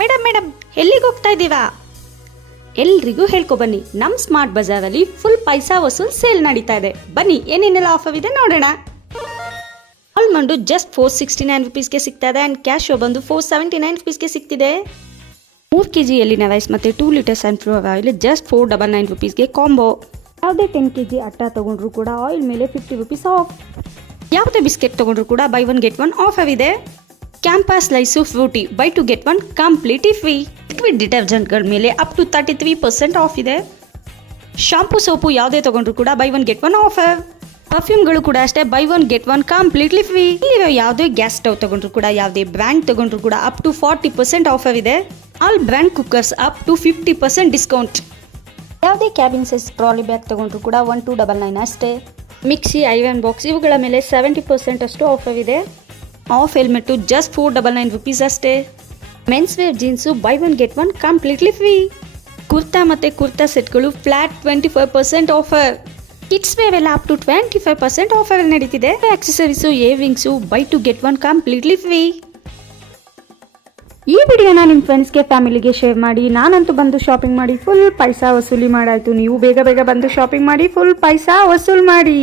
Madam madam ಎಲ್ಲಿಗೆ ಹೋಗ್ತಾ ಇದ್ದೀವಾ? ಎಲ್ರಿಗೂ ಹೇಳ್ಕೊಬನ್ನಿ, ನಮ್ಮ ಸ್ಮಾರ್ಟ್ ಬಜಾರಲ್ಲಿ ಫುಲ್ ಪೈಸಾ ವಸೂಲ್ ಸೇಲ್ ನಡೀತಾ ಇದೆ. ಬನ್ನಿ ಏನೇನೆಲ್ಲ ಆಫರ್ ಇದೆ ನೋಡೋಣ. ಆಲ್ಮಂಡು ಜಸ್ಟ್ 469 ರುಪೀಸ್ಗೆ ಸಿಗ್ತಾ ಇದೆ ಆ್ಯಂಡ್ ಕ್ಯಾಶೋ ಬಂದು 479 ರುಪೀಸ್ಗೆ ಸಿಗ್ತಿದೆ. 3 kg ಎಲ್ಲಿನ ರೈಸ್ ಮತ್ತು 2 ಲೀಟರ್ ಸನ್ಫ್ಲವರ್ ಆಯಿಲ್ ಜಸ್ಟ್ 499 ರುಪೀಸ್ಗೆ ಕಾಂಬೋ. ಯಾವುದೇ 10 kg ಅಟ್ಟ ತೊಗೊಂಡ್ರು ಕೂಡ ಆಯಿಲ್ ಮೇಲೆ 50 ರುಪೀಸ್ ಆಫ್. ಯಾವುದೇ ಬಿಸ್ಕೆಟ್ ತೊಗೊಂಡ್ರು ಕೂಡ ಬೈ 1 get 1 ಆಫರ್ ಇದೆ. Campus slice Frooti buy 2 get 1 completely free. Liquid ಡಿಟರ್ಜೆಂಟ್ಗಳ ಮೇಲೆ ಅಪ್ ಟು 33% ಆಫ್ ಇದೆ. ಶಾಂಪೂ ಸೋಪು ಯಾವುದೇ ತೊಗೊಂಡ್ರು ಕೂಡ ಬೈ 1 get 1 ಆಫರ್. ಪರ್ಫ್ಯೂಮ್ಗಳು ಕೂಡ ಅಷ್ಟೇ ಬೈ 1 get 1 ಕಂಪ್ಲೀಟ್ಲಿ ಫ್ರೀ. ಇಲ್ಲಿರೋ ಯಾವುದೇ ಗ್ಯಾಸ್ ಸ್ಟವ್ ತೊಗೊಂಡ್ರು ಕೂಡ ಯಾವುದೇ ಬ್ರ್ಯಾಂಡ್ ತೊಗೊಂಡ್ರು ಕೂಡ ಅಪ್ ಟು 40% ಆಫರ್ ಇದೆ. All brand cookers up to 50% discount. ಯಾವುದೇ ಕ್ಯಾಬಿನ್ ಸೈಜ್ ಟ್ರಾಲಿ ಬ್ಯಾಗ್ ತೊಗೊಂಡ್ರು ಕೂಡ 1299 ಅಷ್ಟೇ. ಮಿಕ್ಸಿ, ಐರನ್ ಬಾಕ್ಸ್ ಇವುಗಳ ಮೇಲೆ 70% ಅಷ್ಟು ಆಫರ್ ಇದೆ. ಆಫ್ ಹೆಲ್ಮೆಟ್ಟು ಜಸ್ಟ್ 499 ರುಪೀಸ್ ಅಷ್ಟೇ. Men's wear jeans buy 1 get 1 completely free. Kurta ಮತ್ತು ಕುರ್ತಾ ಸೆಟ್ಗಳು ಫ್ಲಾಟ್ 25% ಆಫರ್. ಕಿಡ್ಸ್ ವೇರ್ ಎಲ್ಲ ಅಪ್ ಟು 25% ಆಫರ್ ನಡೀತಿದೆ. Accessories, earrings buy 2 get 1 completely free. ಈ ವಿಡಿಯೋನ ನಿಮ್ಮ ಫ್ರೆಂಡ್ಸ್ಗೆ, ಫ್ಯಾಮಿಲಿಗೆ ಶೇರ್ ಮಾಡಿ. ನಾನಂತೂ ಬಂದು ಶಾಪಿಂಗ್ ಮಾಡಿ ಫುಲ್ ಪೈಸಾ ವಸೂಲಿ ಮಾಡಾಯ್ತು. ನೀವು ಬೇಗ ಬೇಗ ಬಂದು ಶಾಪಿಂಗ್ ಮಾಡಿ ಫುಲ್ ಪೈಸಾ ವಸೂಲ್ ಮಾಡಿ.